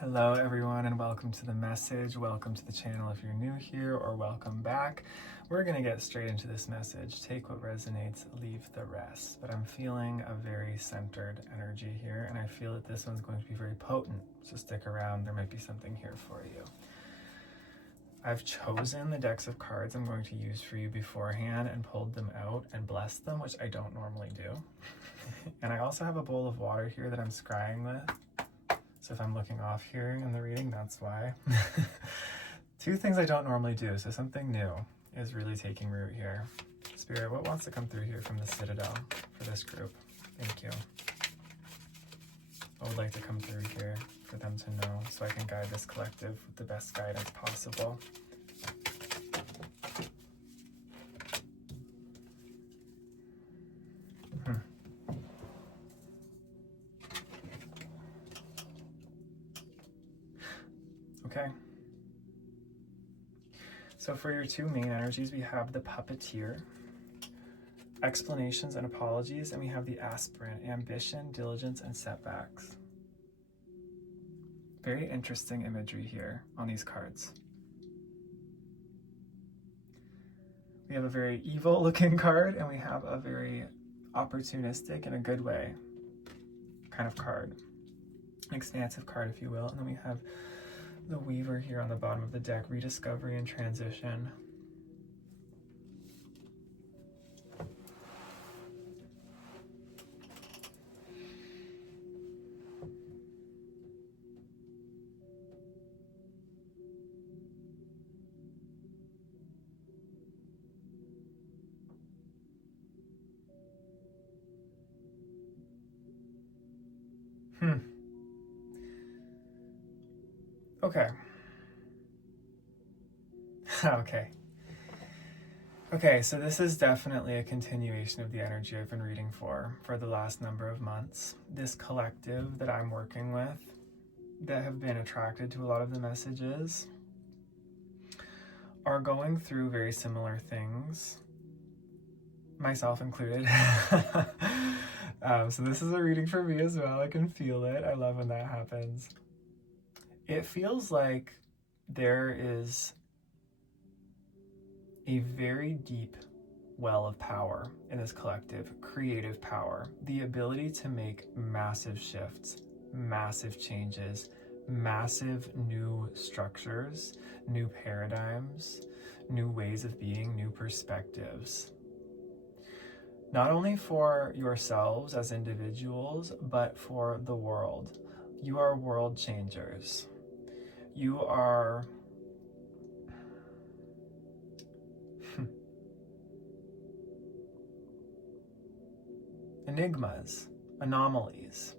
Hello everyone and welcome to the message. Welcome to the channel if you're new here, or welcome back. We're going to get straight into this message. Take what resonates, leave the rest. But I'm feeling a very centered energy here, and I feel that this one's going to be very potent. So stick around, there might be something here for you. I've chosen the decks of cards I'm going to use for you beforehand and pulled them out and blessed them, which I don't normally do. And I also have a bowl of water here that I'm scrying with. So if I'm looking off here in the reading, that's why. Two things I don't normally do, so something new is really taking root here. Spirit, what wants to come through here from the Citadel for this group? Thank you. What would like to come through here for them to know so I can guide this collective with the best guidance possible? Okay. So for your two main energies, we have the Puppeteer, explanations and apologies, and we have the Aspirant, ambition, diligence, and setbacks. Very interesting imagery here on these cards. We have a very evil looking card, and we have a very opportunistic, in a good way, kind of card. An expansive card, if you will. And then we have the Weaver here on the bottom of the deck, rediscovery and transition. Okay. Okay, so this is definitely a continuation of the energy I've been reading for the last number of months. This collective that I'm working with, that have been attracted to a lot of the messages, are going through very similar things, myself included. So this is a reading for me as well. I can feel it. I love when that happens. It feels like there is a very deep well of power in this collective, creative power, the ability to make massive shifts, massive changes, massive new structures, new paradigms, new ways of being, new perspectives. Not only for yourselves as individuals, but for the world. You are world changers. You are enigmas, anomalies,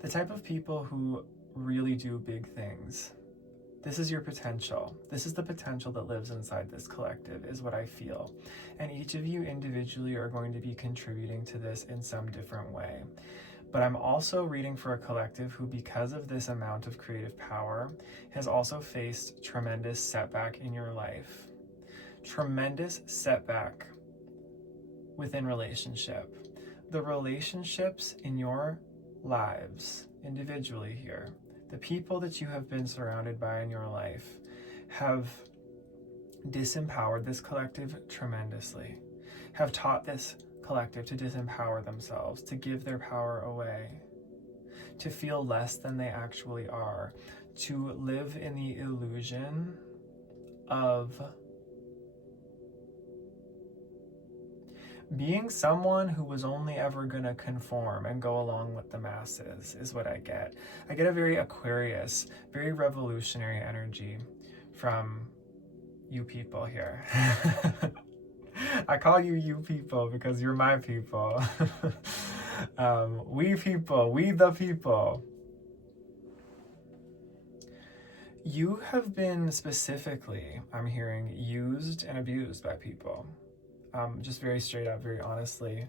the type of people who really do big things. This is your potential. This is the potential that lives inside this collective, is what I feel. And each of you individually are going to be contributing to this in some different way. But I'm also reading for a collective who, because of this amount of creative power, has also faced tremendous setback in your life. Tremendous setback within relationship. The relationships in your lives, individually here, the people that you have been surrounded by in your life, have disempowered this collective tremendously, have taught this collective to disempower themselves, to give their power away, to feel less than they actually are, to live in the illusion of being someone who was only ever gonna conform and go along with the masses, is what I get. I get a very Aquarius, very revolutionary energy from you people here. I call you people because you're my people. We people, we the people. You have been specifically, I'm hearing, used and abused by people. Just very straight up, very honestly.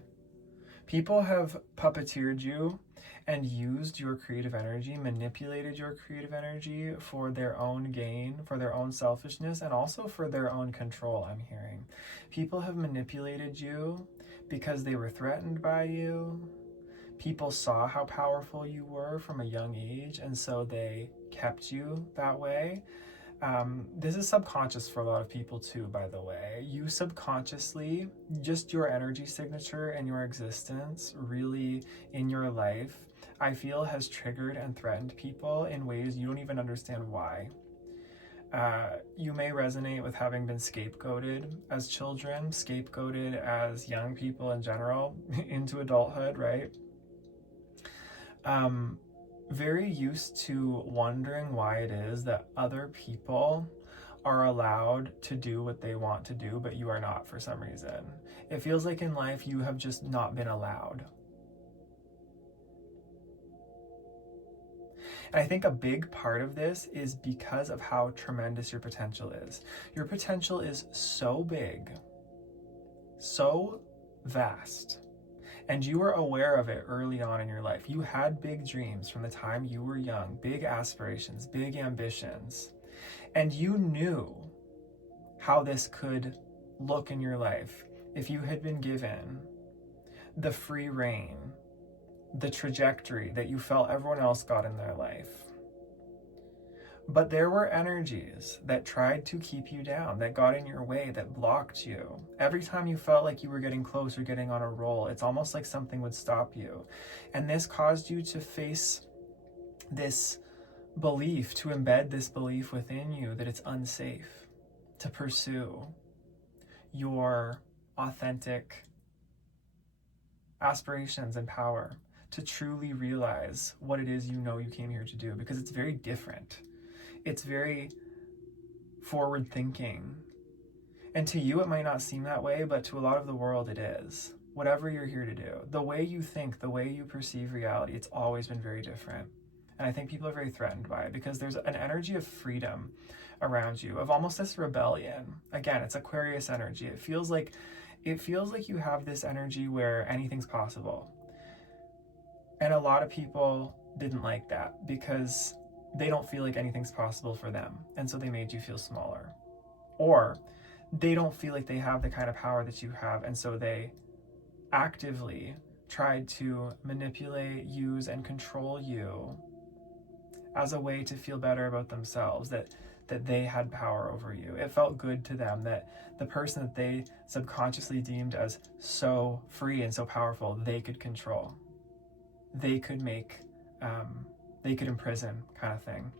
People have puppeteered you and used your creative energy, manipulated your creative energy for their own gain, for their own selfishness, and also for their own control, I'm hearing. People have manipulated you because they were threatened by you, people saw how powerful you were from a young age, and so they kept you that way. This is subconscious for a lot of people too, by the way. You subconsciously, just your energy signature and your existence really in your life, I feel has triggered and threatened people in ways you don't even understand why. You may resonate with having been scapegoated as children, scapegoated as young people in general into adulthood, right? Very used to wondering why it is that other people are allowed to do what they want to do, but you are not for some reason. It feels like in life you have just not been allowed. And I think a big part of this is because of how tremendous your potential is. Your potential is so big, so vast, and you were aware of it early on in your life. You had big dreams from the time you were young, big aspirations, big ambitions, and you knew how this could look in your life if you had been given the free rein, the trajectory that you felt everyone else got in their life. But there were energies that tried to keep you down, that got in your way, that blocked you. Every time you felt like you were getting close or getting on a roll, it's almost like something would stop you. And this caused you to face this belief, to embed this belief within you that it's unsafe to pursue your authentic aspirations and power, to truly realize what it is you know you came here to do, because it's very different. It's very forward thinking. And to you, it might not seem that way, but to a lot of the world, it is. Whatever you're here to do, the way you think, the way you perceive reality, it's always been very different. And I think people are very threatened by it because there's an energy of freedom around you, of almost this rebellion. Again, it's Aquarius energy. It feels like you have this energy where anything's possible. And a lot of people didn't like that because they don't feel like anything's possible for them. And so they made you feel smaller. Or they don't feel like they have the kind of power that you have. And so they actively tried to manipulate, use, and control you as a way to feel better about themselves, that they had power over you. It felt good to them that the person that they subconsciously deemed as so free and so powerful, they could control. They could make, they could imprison, kind of thing.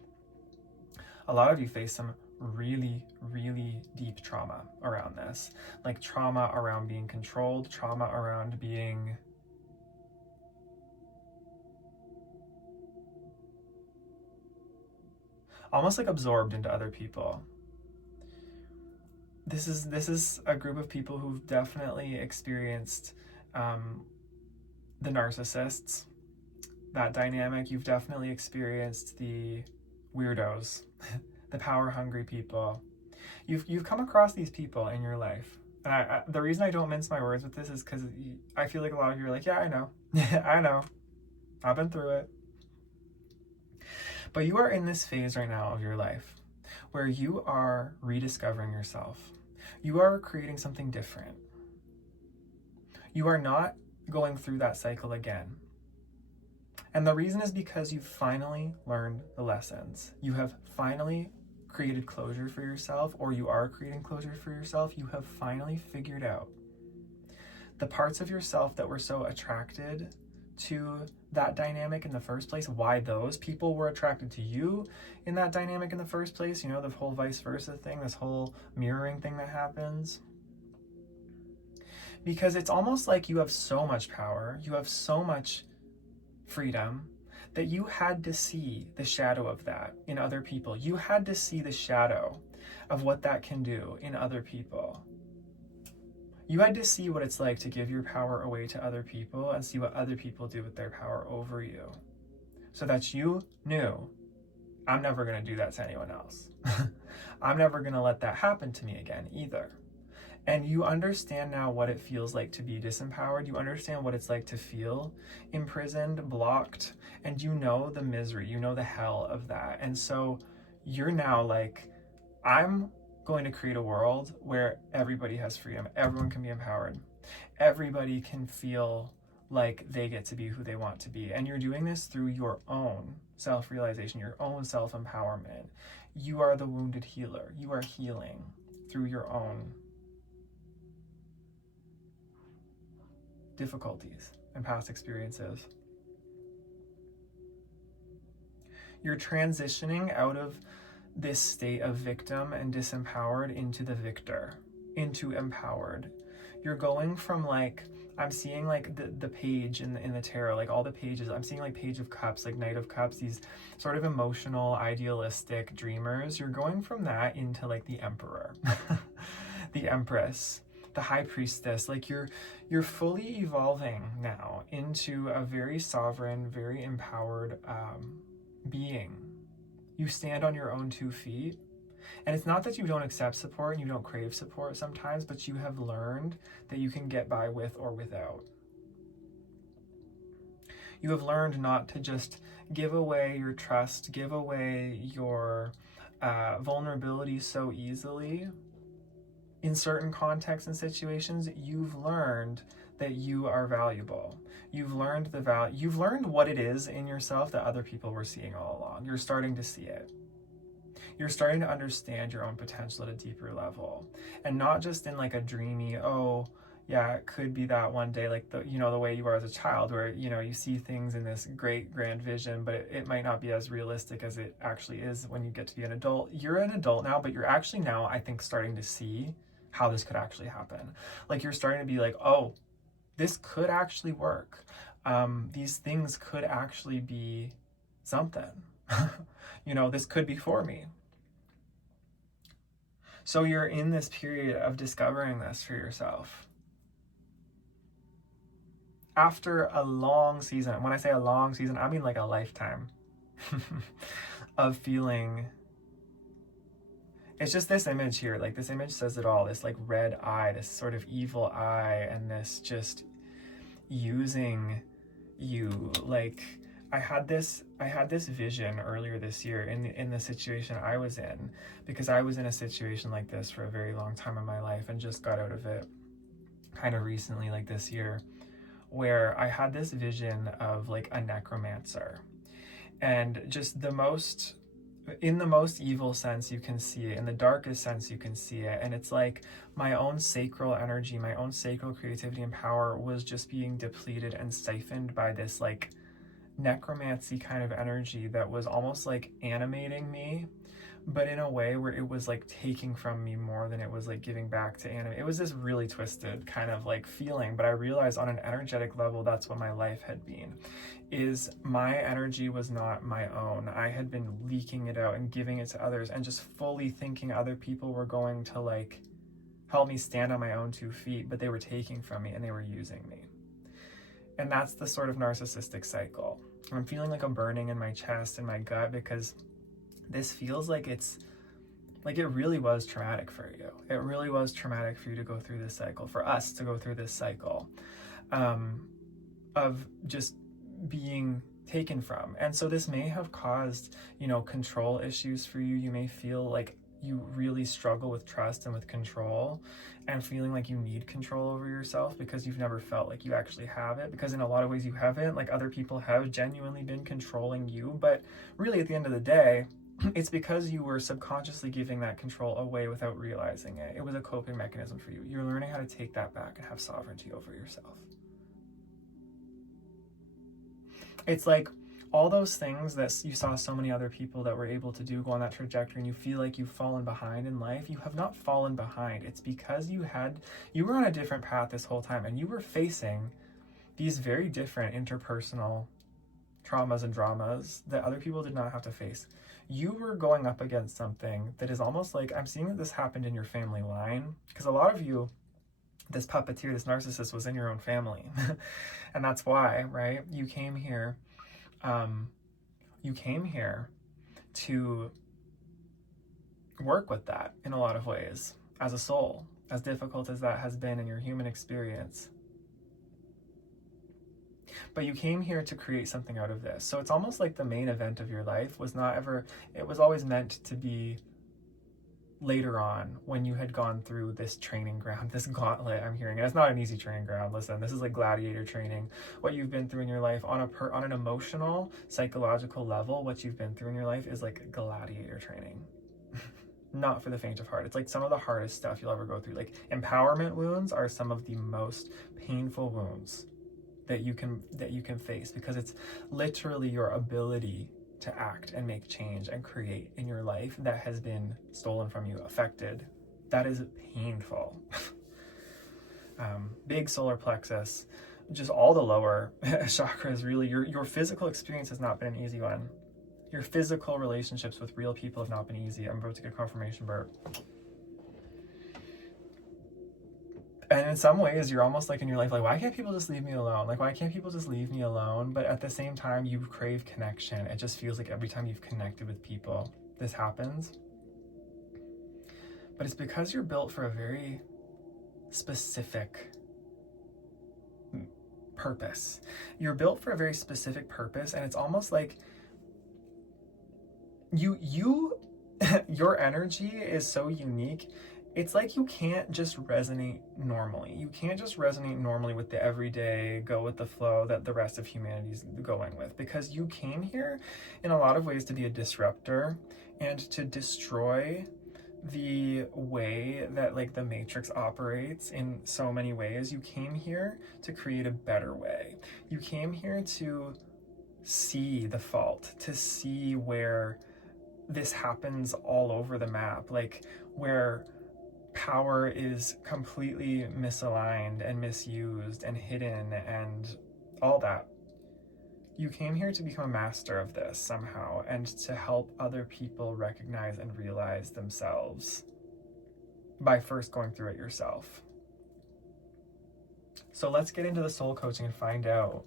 A lot of you face some really, really deep trauma around this. Like trauma around being controlled, trauma around being almost like absorbed into other people. This is a group of people who've definitely experienced the narcissists, that dynamic. You've definitely experienced the weirdos, the power-hungry people. You've come across these people in your life. And I the reason I don't mince my words with this is because I feel like a lot of you are like, yeah, I know. I know. I've been through it. But you are in this phase right now of your life where you are rediscovering yourself. You are creating something different. You are not going through that cycle again. And the reason is because you've finally learned the lessons. You have finally created closure for yourself, or you are creating closure for yourself. You have finally figured out the parts of yourself that were so attracted to that dynamic in the first place, why those people were attracted to you in that dynamic in the first place, you know, the whole vice versa thing, this whole mirroring thing that happens. Because it's almost like you have so much power, you have so much freedom, that you had to see the shadow of that in other people. You had to see the shadow of what that can do in other people. You had to see what it's like to give your power away to other people and see what other people do with their power over you. So that you knew, I'm never going to do that to anyone else. I'm never going to let that happen to me again either. And you understand now what it feels like to be disempowered. You understand what it's like to feel imprisoned, blocked, and you know the misery, you know the hell of that. And so you're now like, I'm going to create a world where everybody has freedom. Everyone can be empowered. Everybody can feel like they get to be who they want to be. And you're doing this through your own self-realization, your own self-empowerment. You are the wounded healer. You are healing through your own difficulties and past experiences. You're transitioning out of this state of victim and disempowered into the victor, into empowered. You're going from like, I'm seeing like the page in the tarot, like all the pages, I'm seeing like Page of Cups, like Knight of Cups, these sort of emotional, idealistic dreamers. You're going from that into like the Emperor, the Empress, the High Priestess. Like you're fully evolving now into a very sovereign, very empowered being. You stand on your own 2 feet. And it's not that you don't accept support and you don't crave support sometimes, but you have learned that you can get by with or without. You have learned not to just give away your trust, give away your vulnerability so easily. In certain contexts and situations, you've learned that you are valuable. You've learned you've learned what it is in yourself that other people were seeing all along. You're starting to see it. You're starting to understand your own potential at a deeper level, and not just in like a dreamy, oh yeah, it could be that one day, like the way you are as a child, where you see things in this great grand vision, but it might not be as realistic as it actually is when you get to be an adult. You're an adult now, but you're actually now, I think, starting to see how this could actually happen. Like you're starting to be like, oh, this could actually work. These things could actually be something. This could be for me. So you're in this period of discovering this for yourself. After a long season, and when I say a long season, I mean like a lifetime of feeling. It's just this image here, like this image says it all, this like red eye, this sort of evil eye, and this just using you. Like I had this vision earlier this year in the situation I was in, because I was in a situation like this for a very long time in my life and just got out of it kind of recently, like this year, where I had this vision of like a necromancer, and just in the most evil sense you can see it, in the darkest sense you can see it, and it's like my own sacral energy, my own sacral creativity and power was just being depleted and siphoned by this like necromancy kind of energy that was almost like animating me, but in a way where it was like taking from me more than it was like giving back to animate. It was this really twisted kind of like feeling, but I realized on an energetic level that's what my life had been, is my energy was not my own. I had been leaking it out and giving it to others, and just fully thinking other people were going to like help me stand on my own 2 feet, but they were taking from me and they were using me. And that's the sort of narcissistic cycle. I'm feeling like a burning in my chest and my gut, because this feels like it really was traumatic for you. It really was traumatic for you to go through this cycle, for us to go through this cycle of just being taken from. And so this may have caused, control issues for you. You may feel like you really struggle with trust and with control, and feeling like you need control over yourself because you've never felt like you actually have it, because in a lot of ways you haven't. Like other people have genuinely been controlling you, but really at the end of the day, it's because you were subconsciously giving that control away without realizing it. It was a coping mechanism for you. You're learning how to take that back and have sovereignty over yourself. It's like all those things that you saw so many other people that were able to do, go on that trajectory, and you feel like you've fallen behind in life. You have not fallen behind. It's because you were on a different path this whole time, and you were facing these very different interpersonal traumas and dramas that other people did not have to face. You were going up against something that is almost like, I'm seeing that this happened in your family line, because a lot of you, this puppeteer, this narcissist was in your own family. And that's why, right? You came here to work with that in a lot of ways as a soul, as difficult as that has been in your human experience. But you came here to create something out of this. So it's almost like the main event of your life was not ever, it was always meant to be later on when you had gone through this training ground, this gauntlet I'm hearing. And it's not an easy training ground. Listen, this is like gladiator training. What you've been through in your life on an emotional, psychological level, what you've been through in your life is like gladiator training. Not for the faint of heart. It's like some of the hardest stuff you'll ever go through. Like empowerment wounds are some of the most painful wounds that you can face, because it's literally your ability to act and make change and create in your life that has been stolen from you, affected. That is painful. Big solar plexus, just all the lower chakras, really. Your physical experience has not been an easy one. Your physical relationships with real people have not been easy. I'm about to get confirmation burp. And in some ways, you're almost like in your life, like, why can't people just leave me alone? Like, why can't people just leave me alone? But at the same time, you crave connection. It just feels like every time you've connected with people, this happens. But it's because you're built for a very specific purpose. You're built for a very specific purpose, and it's almost like your energy is so unique. It's like you can't just resonate normally. You can't just resonate normally with the everyday, go with the flow that the rest of humanity's going with, because you came here in a lot of ways to be a disruptor and to destroy the way that like the matrix operates in so many ways. You came here to create a better way. You came here to see the fault, to see where this happens all over the map, like where power is completely misaligned and misused and hidden and all that. You came here to become a master of this somehow, and to help other people recognize and realize themselves by first going through it yourself. So let's get into the soul coaching and find out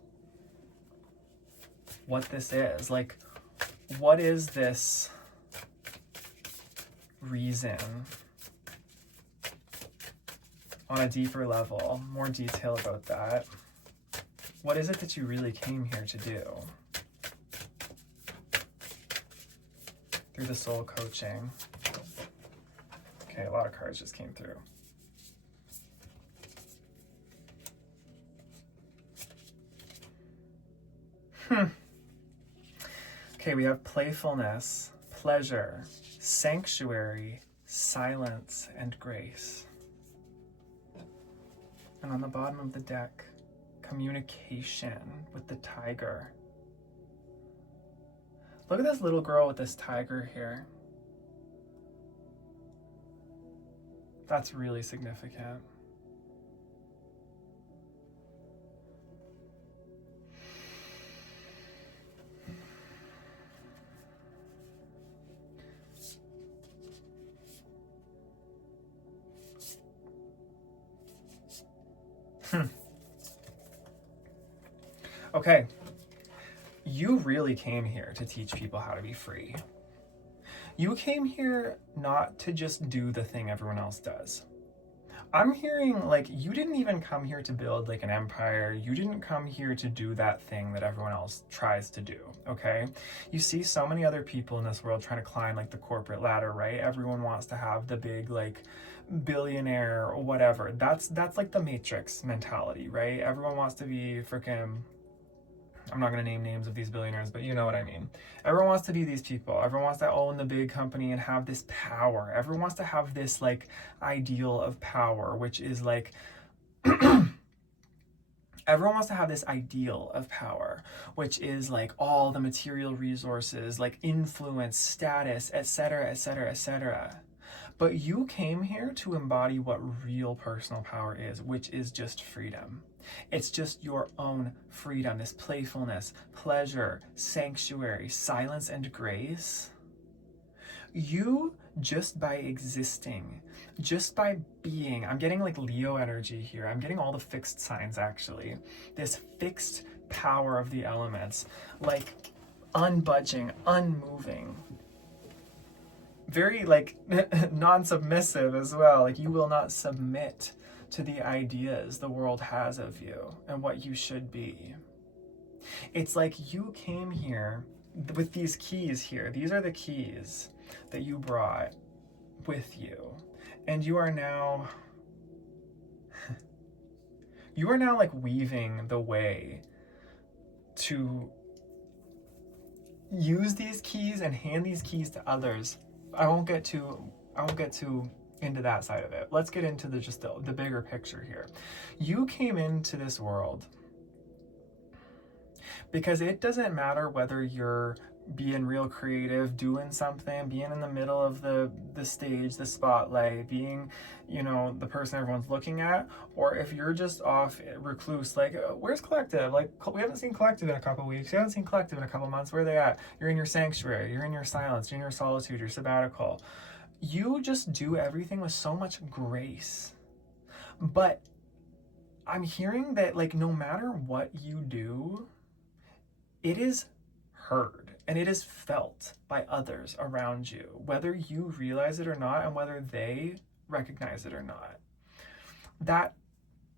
what this is. Like, what is this reason on a deeper level? More detail about that. What is it that you really came here to do through the soul coaching? Okay, a lot of cards just came through. Okay, we have playfulness, pleasure, sanctuary, silence, and grace. And on the bottom of the deck, communication with the tiger. Look at this little girl with this tiger here. That's really significant. Okay, you really came here to teach people how to be free. You came here not to just do the thing everyone else does. I'm hearing like you didn't even come here to build like an empire. You didn't come here to do that thing that everyone else tries to do, okay? You see so many other people in this world trying to climb like the corporate ladder, right? Everyone wants to have the big like billionaire or whatever. That's like the Matrix mentality, right? Everyone wants to be freaking, I'm not going to name names of these billionaires, but you know what I mean. Everyone wants to be these people. Everyone wants to own the big company and have this power. Everyone wants to have this like ideal of power, which is like, everyone wants to have this ideal of power, which is like all the material resources, like influence, status, etc., etc., etc. But you came here to embody what real personal power is, which is just freedom. It's just your own freedom, this playfulness, pleasure, sanctuary, silence, and grace. You, just by existing, just by being, I'm getting like Leo energy here. I'm getting all the fixed signs actually. This fixed power of the elements, like unbudging, unmoving. Very like non-submissive as well. Like you will not submit to the ideas the world has of you and what you should be. It's like you came here with these keys here. These are the keys that you brought with you. And you are now like weaving the way to use these keys and hand these keys to others. I won't get too into that side of it. Let's get into the bigger picture here. You came into this world because it doesn't matter whether you're being real creative, doing something, being in the middle of the stage, the spotlight, being, you know, the person everyone's looking at, or if you're just off recluse, like, where's Collective? Like, we haven't seen Collective in a couple weeks. We haven't seen Collective in a couple months. Where are they at? You're in your sanctuary. You're in your silence. You're in your solitude, your sabbatical. You just do everything with so much grace. But I'm hearing that, like, no matter what you do, it is heard and it is felt by others around you, whether you realize it or not, and whether they recognize it or not. That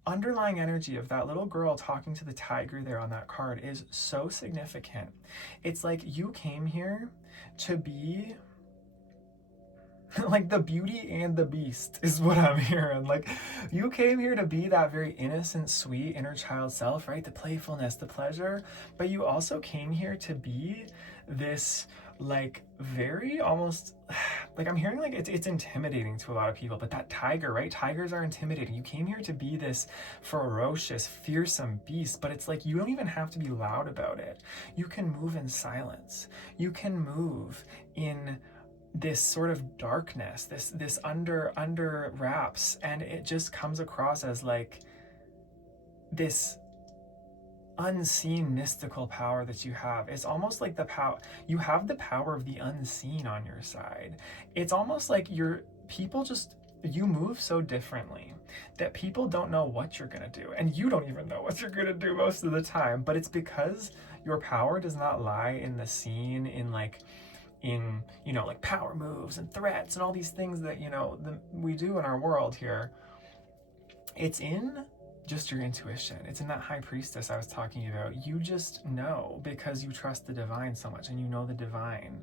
underlying energy of that little girl talking to the tiger there on that card is so significant. It's like you came here to be like the beauty and the beast is what I'm hearing. Like, you came here to be that very innocent, sweet inner child self, right? The playfulness, the pleasure. But you also came here to be this, like, very almost, like, I'm hearing like it's intimidating to a lot of people. But that tiger, right? Tigers are intimidating. You came here to be this ferocious, fearsome beast. But it's like you don't even have to be loud about it. You can move in silence. You can move in this sort of darkness, this under wraps, and it just comes across as like this unseen mystical power that you have. It's almost like you have the power of the unseen on your side. It's almost like you move so differently that people don't know what you're gonna do, and you don't even know what you're gonna do most of the time. But it's because your power does not lie in the scene, in you know, like power moves and threats and all these things that, you know, we do in our world here. It's in just your intuition. It's in that high priestess I was talking about. You just know because you trust the divine so much, and you know the divine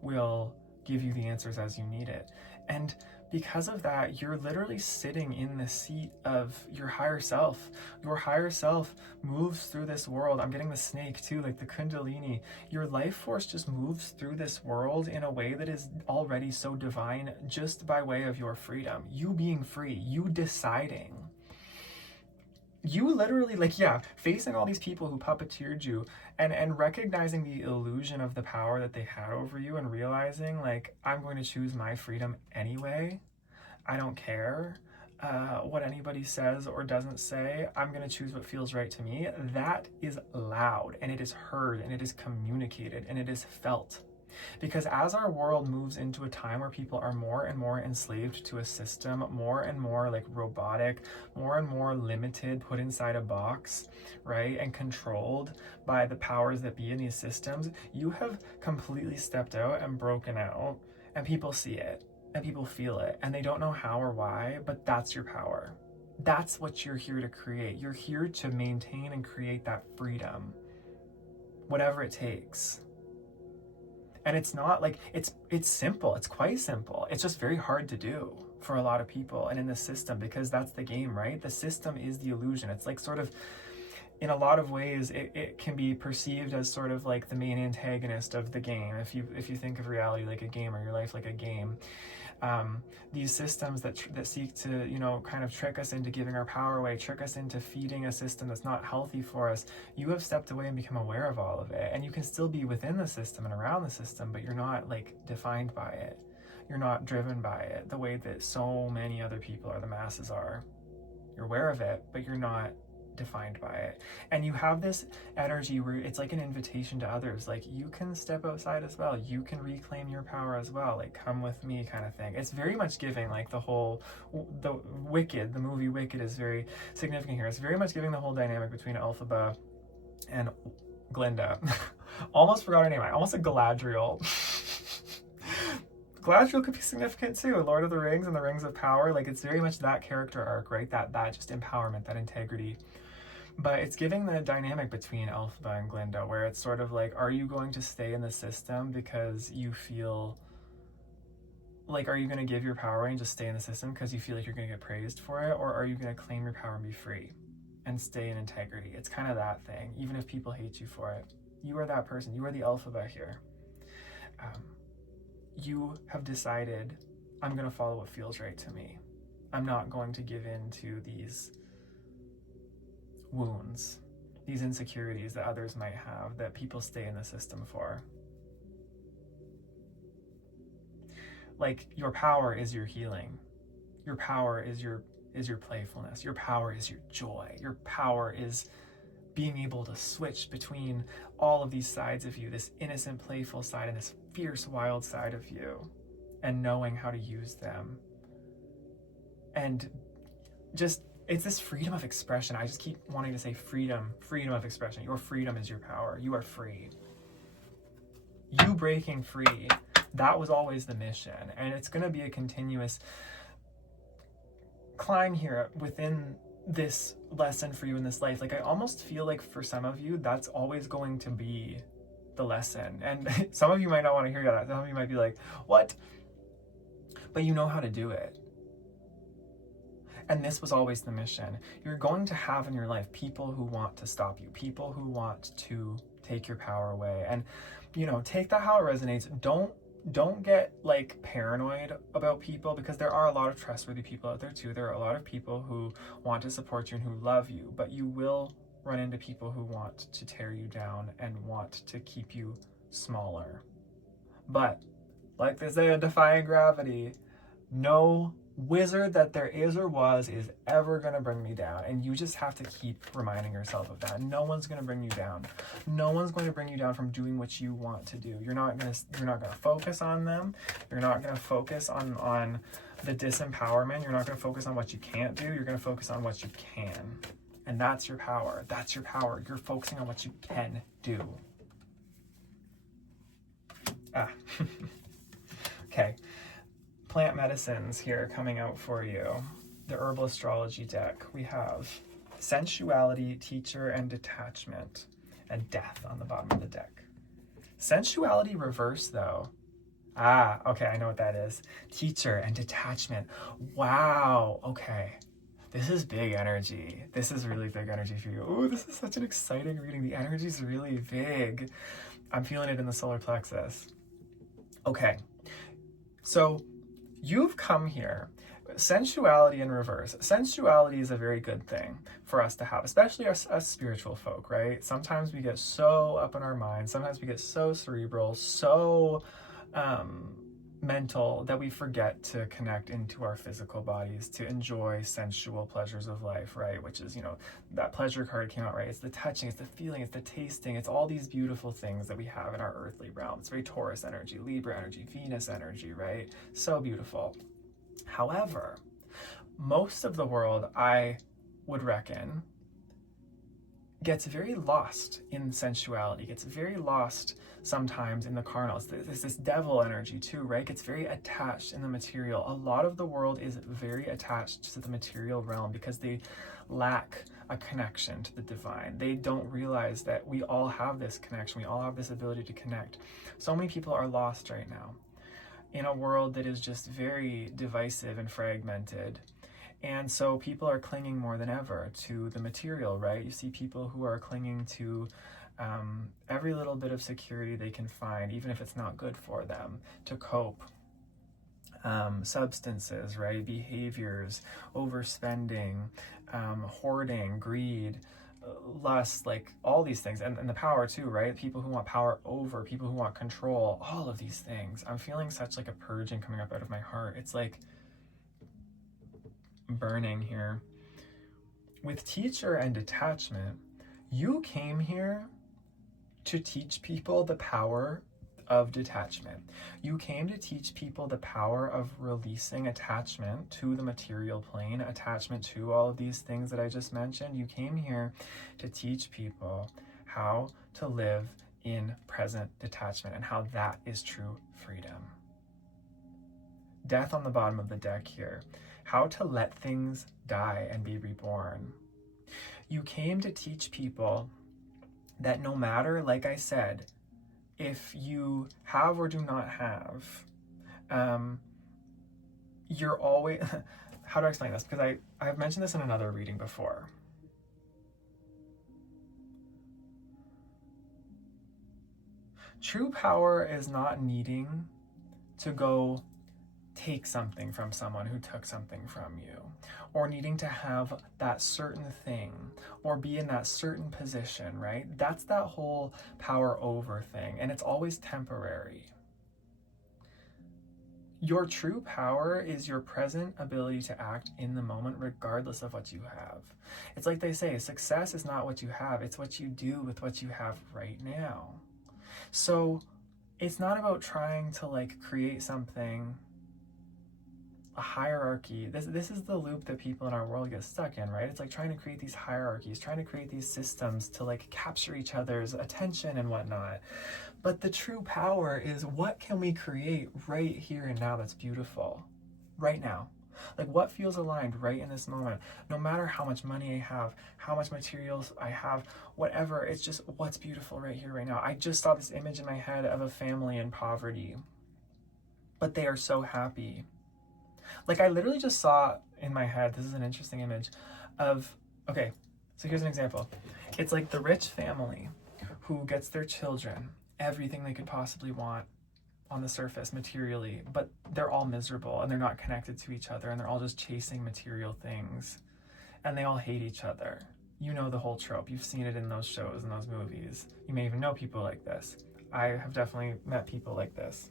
will give you the answers as you need it. And because of that, you're literally sitting in the seat of your higher self. Your higher self moves through this world. I'm getting the snake too, like the kundalini. Your life force just moves through this world in a way that is already so divine, just by way of your freedom. You being free, you deciding. You literally, like, yeah, facing all these people who puppeteered you, and recognizing the illusion of the power that they had over you, and realizing, like, I'm going to choose my freedom anyway. I don't care what anybody says or doesn't say. I'm going to choose what feels right to me. That is loud, and it is heard, and it is communicated, and it is felt. Because as our world moves into a time where people are more and more enslaved to a system, more and more like robotic, more and more limited, put inside a box, right, and controlled by the powers that be in these systems, you have completely stepped out and broken out, and people see it, and people feel it, and they don't know how or why, but that's your power. That's what you're here to create. You're here to maintain and create that freedom, whatever it takes. And it's not like, it's simple. It's quite simple. It's just very hard to do for a lot of people and in the system, because that's the game, right? The system is the illusion. It's like sort of, in a lot of ways, it can be perceived as sort of like the main antagonist of the game. If you think of reality like a game, or your life like a game, these systems that seek to, you know, kind of trick us into giving our power away, trick us into feeding a system that's not healthy for us. You have stepped away and become aware of all of it, and you can still be within the system and around the system, but you're not like defined by it. You're not driven by it the way that so many other people or the masses are. You're aware of it, but you're not defined by it. And you have this energy where it's like an invitation to others, like, you can step outside as well, you can reclaim your power as well, like, come with me kind of thing. It's very much giving, like, the movie Wicked is very significant here. It's very much giving the whole dynamic between Elphaba and Glinda. Almost forgot her name. I almost said Galadriel. Galadriel could be significant too. Lord of the Rings and the Rings of Power, like, it's very much that character arc, right? That just empowerment, that integrity. But it's giving the dynamic between Elphaba and Glinda, where it's sort of like, are you going to stay in the system because you feel Like, are you going to give your power away and just stay in the system because you feel like you're going to get praised for it? Or are you going to claim your power and be free and stay in integrity? It's kind of that thing, even if people hate you for it. You are that person. You are the alphabet here. You have decided, I'm going to follow what feels right to me. I'm not going to give in to these wounds, these insecurities that others might have, that people stay in the system for. Like, your power is your healing. Your power is your playfulness. Your power is your joy. Your power is being able to switch between all of these sides of you, this innocent, playful side and this fierce, wild side of you, and knowing how to use them. And just, it's this freedom of expression. I just keep wanting to say freedom of expression. Your freedom is your power. You are free. You breaking free, that was always the mission. And it's going to be a continuous climb here within this lesson for you in this life. Like, I almost feel like for some of you, that's always going to be the lesson. And some of you might not want to hear that. Some of you might be like, what? But you know how to do it. And this was always the mission. You're going to have in your life people who want to stop you, people who want to take your power away. And, you know, take that how it resonates. Don't get like paranoid about people, because there are a lot of trustworthy people out there too. There are a lot of people who want to support you and who love you, but you will run into people who want to tear you down and want to keep you smaller. But like they say in Defying Gravity, no wizard that there is or was is ever going to bring me down. And you just have to keep reminding yourself of that. No one's going to bring you down. No one's going to bring you down from doing what you want to do. You're not going to focus on them. You're not going to focus on the disempowerment. You're not going to focus on what you can't do. You're going to focus on what you can. And that's your power. That's your power. You're focusing on what you can do. Okay. Plant medicines here coming out for you. The herbal astrology deck. We have sensuality, teacher, and detachment, and death on the bottom of the deck. Sensuality reverse though. Okay, I know what that is. Teacher and detachment. Wow, okay. This is big energy. This is really big energy for you. Oh, this is such an exciting reading. The energy is really big. I'm feeling it in the solar plexus. Okay, so you've come here. Sensuality in reverse. Sensuality is a very good thing for us to have, especially us spiritual folk, right? Sometimes we get so up in our minds. Sometimes we get so cerebral, so mental, that we forget to connect into our physical bodies to enjoy sensual pleasures of life, right? Which is, you know, that pleasure card came out, right? It's the touching, it's the feeling, it's the tasting, it's all these beautiful things that we have in our earthly realm. It's very Taurus energy, Libra energy, Venus energy, right? So beautiful. However, most of the world, I would reckon, gets very lost in sensuality, gets very lost sometimes in the carnal. There's this devil energy too, right? Gets very attached in the material. A lot of the world is very attached to the material realm because they lack a connection to the divine. They don't realize that we all have this connection. We all have this ability to connect. So many people are lost right now in a world that is just very divisive and fragmented. And so people are clinging more than ever to the material, right? You see people who are clinging to every little bit of security they can find, even if it's not good for them, to cope. Substances, right? Behaviors, overspending, hoarding, greed, lust, like all these things, and the power too, right? People who want power over, people who want control, all of these things. I'm feeling such like a purging coming up out of my heart. It's like burning here. With teacher and detachment, you came here to teach people the power of detachment. You came to teach people the power of releasing attachment to the material plane, attachment to all of these things that I just mentioned. You came here to teach people how to live in present detachment and how that is true freedom. Death on the bottom of the deck here. How to let things die and be reborn. You came to teach people that no matter, like I said, if you have or do not have, you're always, how do I explain this? Because I've mentioned this in another reading before. True power is not needing to go take something from someone who took something from you, or needing to have that certain thing, or be in that certain position, right? That's that whole power over thing, and it's always temporary. Your true power is your present ability to act in the moment regardless of what you have. It's like they say, success is not what you have, it's what you do with what you have right now. So it's not about trying to like create something, a hierarchy. This is the loop that people in our world get stuck in, right? It's like trying to create these hierarchies, trying to create these systems to like capture each other's attention and whatnot. But the true power is, what can we create right here and now that's beautiful? Right now. Like, what feels aligned right in this moment? No matter how much money I have, how much materials I have, whatever, it's just what's beautiful right here, right now. I just saw this image in my head of a family in poverty, but they are so happy. Like, I literally just saw in my head, this is an interesting image of, okay, so here's an example. It's like the rich family who gets their children everything they could possibly want on the surface materially, but they're all miserable and they're not connected to each other and they're all just chasing material things and they all hate each other. You know the whole trope. You've seen it in those shows and those movies. You may even know people like this. I have definitely met people like this.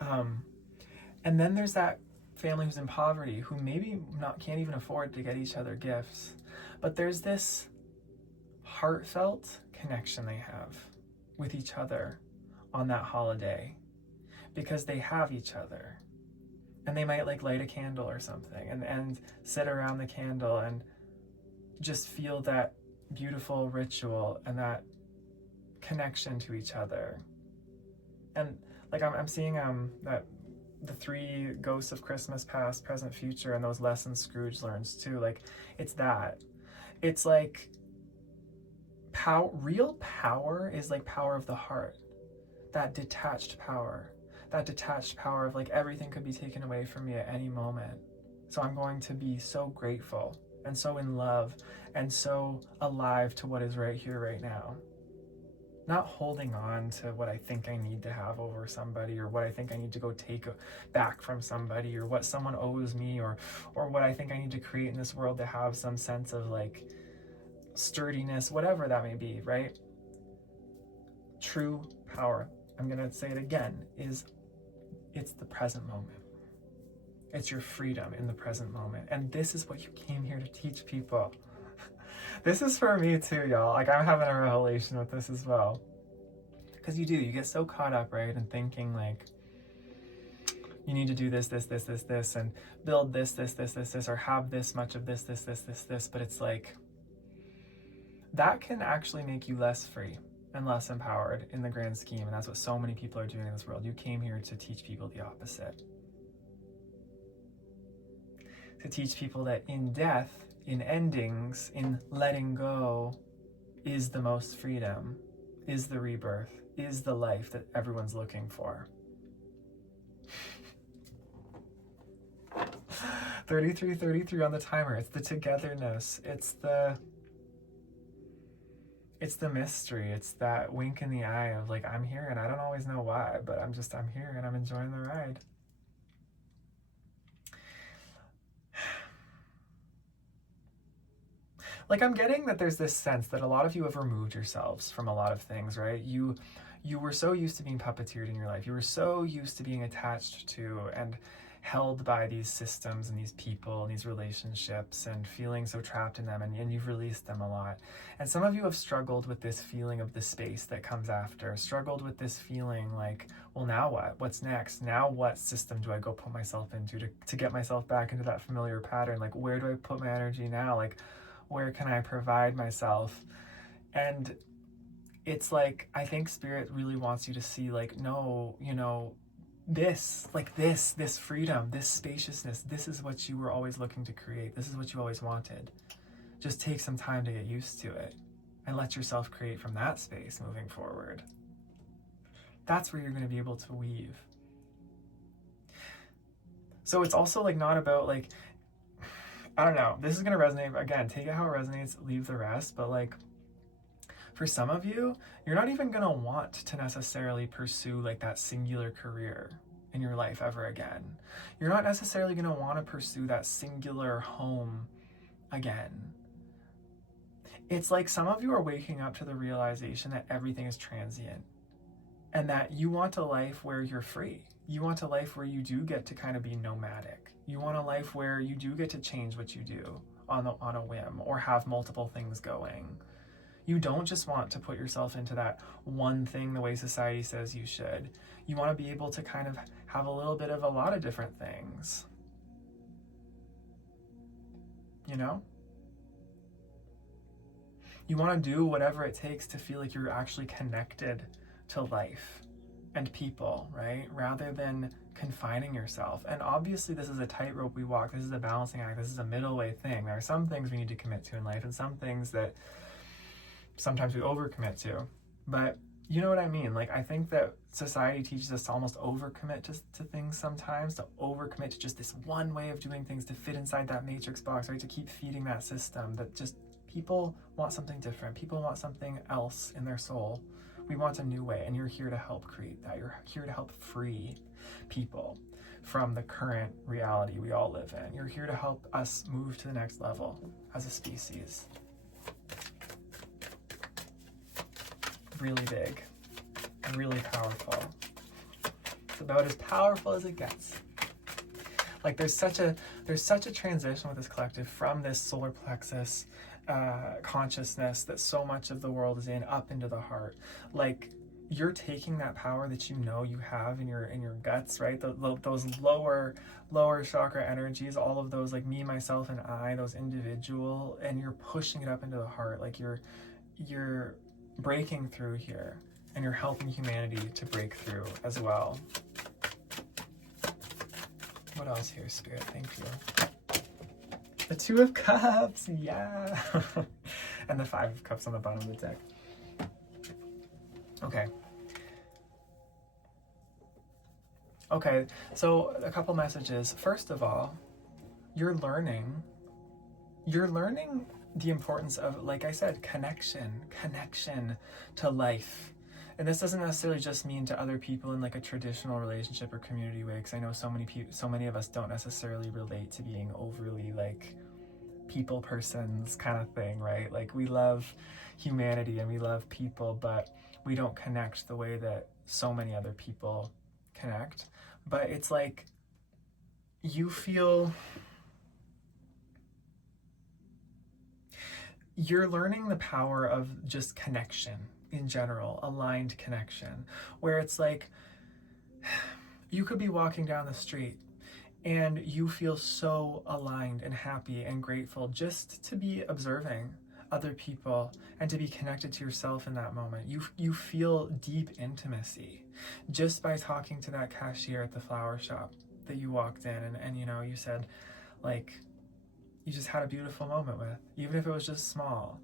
And then there's that family who's in poverty who maybe can't even afford to get each other gifts, but there's this heartfelt connection they have with each other on that holiday because they have each other, and they might like light a candle or something and sit around the candle and just feel that beautiful ritual and that connection to each other. And like I'm seeing that the 3 ghosts of Christmas past, present, future, and those lessons Scrooge learns too. Like, it's that. It's like real power is like power of the heart. That detached power. That detached power of like everything could be taken away from me at any moment. So I'm going to be so grateful and so in love and so alive to what is right here, right now. Not holding on to what I think I need to have over somebody, or what I think I need to go take back from somebody, or what someone owes me, or what I think I need to create in this world to have some sense of like sturdiness, whatever that may be, right? True power, I'm gonna say it again, it's the present moment. It's your freedom in the present moment. And this is what you came here to teach people. This is for me too, y'all. Like, I'm having a revelation with this as well. Because you get so caught up, right, in thinking like you need to do this, and build this, or have this much of this, but it's like that can actually make you less free and less empowered in the grand scheme, and that's what so many people are doing in this world. You came here to teach people the opposite. To teach people that in death, in endings, in letting go, is the most freedom, is the rebirth, is the life that everyone's looking for. 33 on the timer. It's the togetherness. It's the mystery. It's that wink in the eye of like, I'm here and I don't always know why, but I'm here and I'm enjoying the ride. Like, I'm getting that there's this sense that a lot of you have removed yourselves from a lot of things, right? You were so used to being puppeteered in your life. You were so used to being attached to and held by these systems and these people and these relationships and feeling so trapped in them, and you've released them a lot. And some of you have struggled with this feeling of the space that comes after, struggled with this feeling like, well, now what? What's next? Now what system do I go put myself into to get myself back into that familiar pattern? Like, where do I put my energy now? Like, where can I provide myself? And it's like, I think Spirit really wants you to see like, no, this freedom, this spaciousness, this is what you were always looking to create. This is what you always wanted. Just take some time to get used to it and let yourself create from that space moving forward. That's where you're going to be able to weave. So it's also like not about like, I don't know, this is going to resonate. Again, take it how it resonates, leave the rest. But like, for some of you, you're not even going to want to necessarily pursue like that singular career in your life ever again. You're not necessarily going to want to pursue that singular home again. It's like some of you are waking up to the realization that everything is transient and that you want a life where you're free. You want a life where you do get to kind of be nomadic. You want a life where you do get to change what you do on a whim or have multiple things going. You don't just want to put yourself into that one thing the way society says you should. You want to be able to kind of have a little bit of a lot of different things. You know? You want to do whatever it takes to feel like you're actually connected to life and people, right? Rather than confining yourself. And obviously this is a tightrope we walk. This is a balancing act. This is a middle way thing. There are some things we need to commit to in life and some things that sometimes we overcommit to. But you know what I mean? Like, I think that society teaches us to almost overcommit to things sometimes, to overcommit to just this one way of doing things, to fit inside that matrix box, right? To keep feeding that system that just people want something different. People want something else in their soul. We want a new way, and you're here to help create that. You're here to help free people from the current reality we all live in. You're here to help us move to the next level as a species. Really big, really powerful. It's about as powerful as it gets. Like there's such a transition with this collective from this solar plexus consciousness that so much of the world is in up into the heart. Like you're taking that power that you know you have in your guts, right? Those lower chakra energies, all of those like me, myself, and I, those individual, and you're pushing it up into the heart. Like you're breaking through here, and you're helping humanity to break through as well. What else here, Spirit? Thank you. The Two of Cups, yeah. And the Five of Cups on the bottom of the deck. Okay, so a couple messages. First of all, you're learning the importance of, like I said, connection to life. And this doesn't necessarily just mean to other people in like a traditional relationship or community way, because I know so many of us don't necessarily relate to being overly like people persons kind of thing, right? Like we love humanity and we love people, but we don't connect the way that so many other people connect. But it's like you feel you're learning the power of just connection in general, aligned connection, where it's like you could be walking down the street and you feel so aligned and happy and grateful just to be observing other people and to be connected to yourself in that moment. You feel deep intimacy just by talking to that cashier at the flower shop that you walked in and you know, you said like you just had a beautiful moment with, even if it was just small.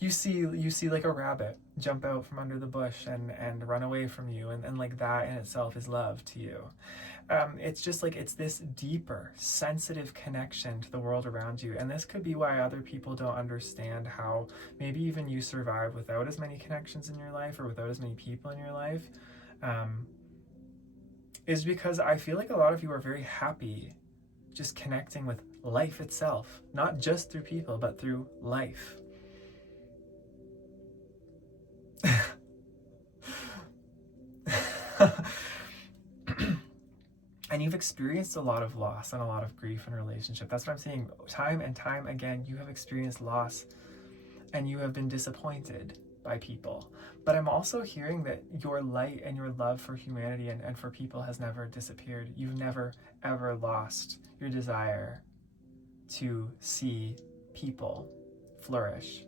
You see like a rabbit jump out from under the bush and run away from you, and like that in itself is love to you. It's just like it's this deeper sensitive connection to the world around you, and this could be why other people don't understand how maybe even you survive without as many connections in your life or without as many people in your life, is because I feel like a lot of you are very happy just connecting with life itself, not just through people but through life. And you've experienced a lot of loss and a lot of grief in a relationship. That's what I'm saying. Time and time again, you have experienced loss and you have been disappointed by people. But I'm also hearing that your light and your love for humanity and for people has never disappeared. You've never, ever lost your desire to see people flourish,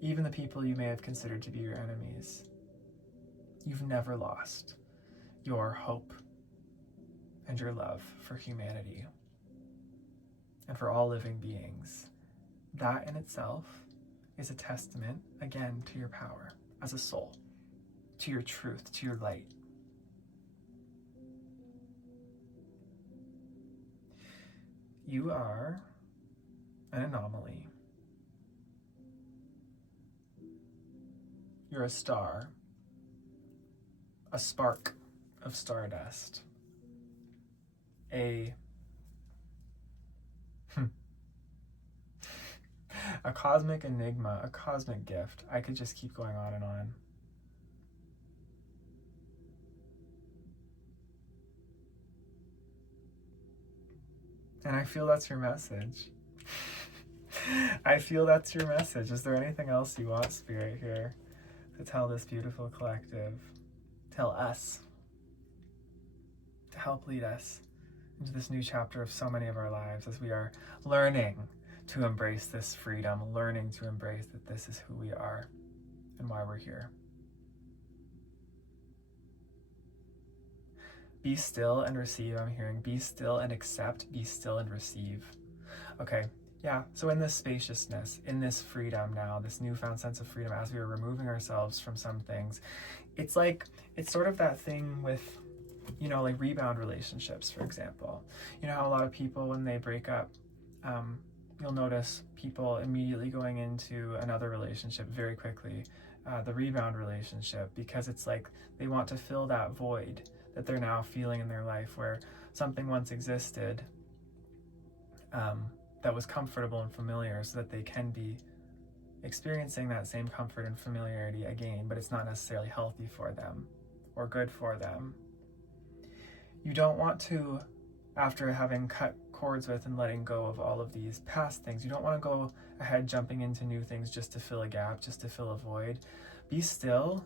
even the people you may have considered to be your enemies. You've never lost your hope and your love for humanity and for all living beings. That in itself is a testament, again, to your power as a soul, to your truth, to your light. You are an anomaly. You're a star, a spark of stardust, a a cosmic enigma, a cosmic gift. I could just keep going on and on. And I feel that's your message. I feel that's your message. Is there anything else you want, Spirit, here to tell this beautiful collective? Tell us. To help lead us into this new chapter of so many of our lives as we are learning to embrace this freedom, learning to embrace that this is who we are and why we're here. Be still and receive, I'm hearing. Be still and accept, be still and receive. Okay, yeah, so in this spaciousness, in this freedom now, this newfound sense of freedom as we are removing ourselves from some things, it's sort of that thing with, like rebound relationships, for example. You know how a lot of people, when they break up, you'll notice people immediately going into another relationship very quickly, the rebound relationship, because it's like they want to fill that void that they're now feeling in their life where something once existed that was comfortable and familiar, so that they can be experiencing that same comfort and familiarity again, but it's not necessarily healthy for them or good for them. You don't want to, after having cut cords with and letting go of all of these past things, you don't want to go ahead jumping into new things just to fill a gap, just to fill a void. Be still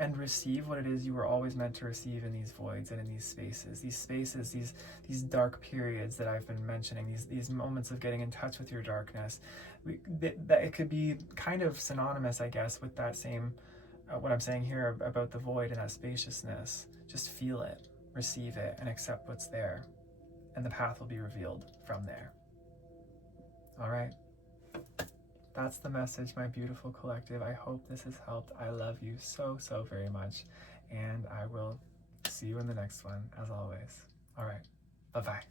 and receive what it is you were always meant to receive in these voids and in these spaces, these dark periods that I've been mentioning, these moments of getting in touch with your darkness. That it could be kind of synonymous, I guess, with that same, what I'm saying here about the void and that spaciousness. Just feel it, receive it, and accept what's there, and the path will be revealed from there. All right. That's the message, my beautiful collective. I hope this has helped. I love you so, so very much. And I will see you in the next one, as always. All right. Bye-bye.